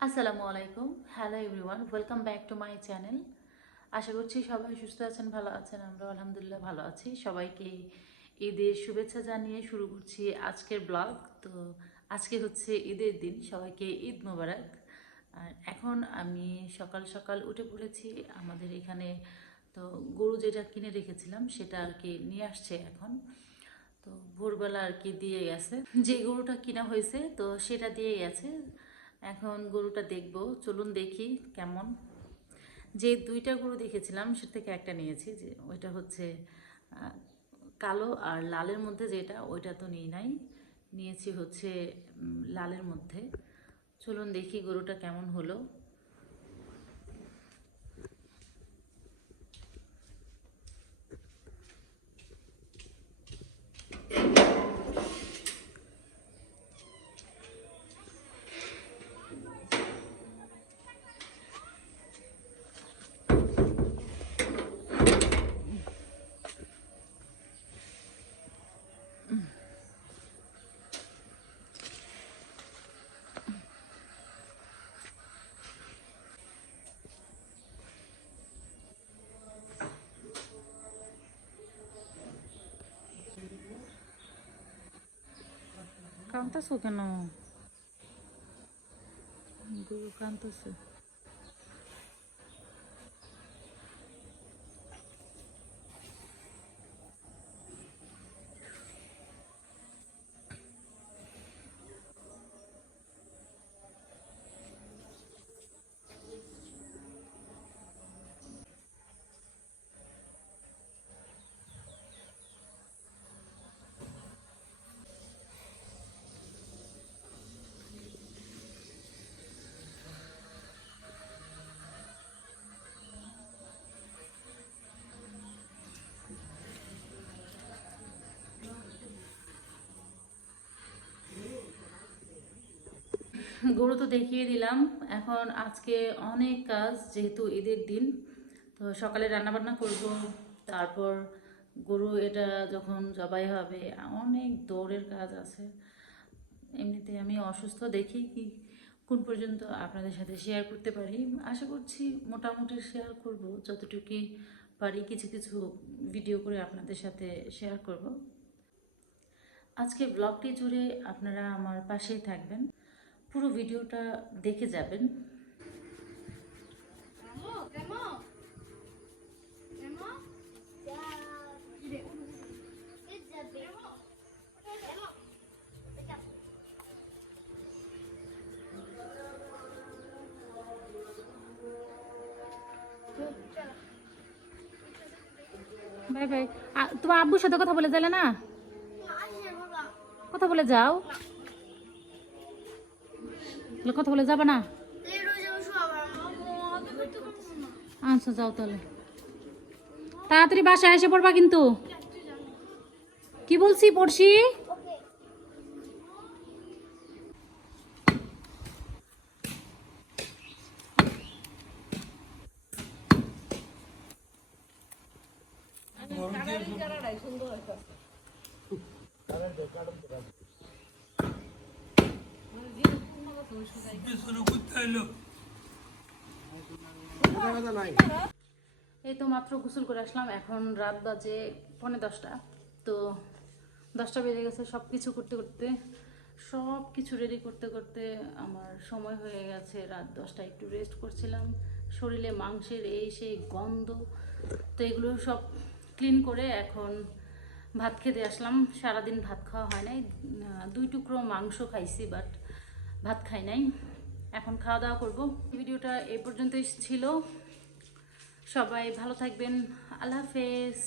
আসসালামু আলাইকুম, hello everyone, welcome back to my channel. আশা করছি সবাই সুস্থ আছেন, ভালো আছেন। আমরা আলহামদুলিল্লাহ ভালো আছি। সবাইকে ঈদের শুভেচ্ছা জানিয়ে শুরু করছি আজকের ব্লগ। তো আজকে হচ্ছে ঈদের দিন, সবাইকে ঈদ মোবারক। আর এখন আমি সকাল সকাল উঠে পড়েছি আমাদের এখানে। তো গরু যেটা কিনে রেখেছিলাম সেটা আর কি নিয়ে আসছে এখন। তো ভোরবেলা আর কি দিয়ে গেছে, যে গরুটা কিনা হয়েছে তো সেটা দিয়ে গেছে। এখন গরুটা দেখবো, চলুন দেখি কেমন। যে দুইটা গরু দেখেছিলাম সেটা থেকে একটা নিয়েছি, যে ওইটা হচ্ছে কালো আর লালের মধ্যে, যেটা ওইটা তো নিই নাই, নিয়েছি হচ্ছে লালের মধ্যে। চলুন দেখি গরুটা কেমন হলো। কাঁদতেছো কেন? গরু কাঁদতেছে। গরু তো দেখিয়ে দিলাম। এখন আজকে অনেক কাজ, যেহেতু ঈদের দিন। তো সকালে রান্নাবান্না করব, তারপর গরু এটা যখন জবাই হবে অনেক দৌড়ের কাজ আছে। এমনিতে আমি অসুস্থ, দেখি কি কোন পর্যন্ত আপনাদের সাথে শেয়ার করতে পারি। আশা করছি মোটামুটি শেয়ার করব, যতটুকু পারি কিছু কিছু ভিডিও করে আপনাদের সাথে শেয়ার করব। আজকে ব্লগটি জুড়ে আপনারা আমার পাশেই থাকবেন, পুরো ভিডিওটা দেখে যাবেন। Bye bye. তোমার আব্বুর সাথে কথা বলে যাবে না? কথা বলে যাও। কথা বলে যাবে না? আচ্ছা যাও তাহলে, তাড়াতাড়ি বাসায় এসে পড়বা কিন্তু। কি বলছি পড়শি? এই তো মাত্র গোসল করে আসলাম, এখন রাত বাজে 9:45। তো 10টা বেজে গেছে। সব কিছু করতে করতে, সব কিছু রেডি করতে করতে আমার সময় হয়ে গেছে রাত 10টা। একটু রেস্ট করছিলাম, শরীরে মাংসের এই সেই গন্ধ, তো এগুলো সব ক্লিন করে এখন ভাত খেতে আসলাম। সারাদিন ভাত খাওয়া হয় নাই, 2 টুকরো মাংস খাইছি, বাট ভাত খাই নাই। এখন খাওয়া দাওয়া করবো। ভিডিওটা এই পর্যন্তই ছিল। সবাই ভালো থাকবেন। আল্লাহ হাফেজ।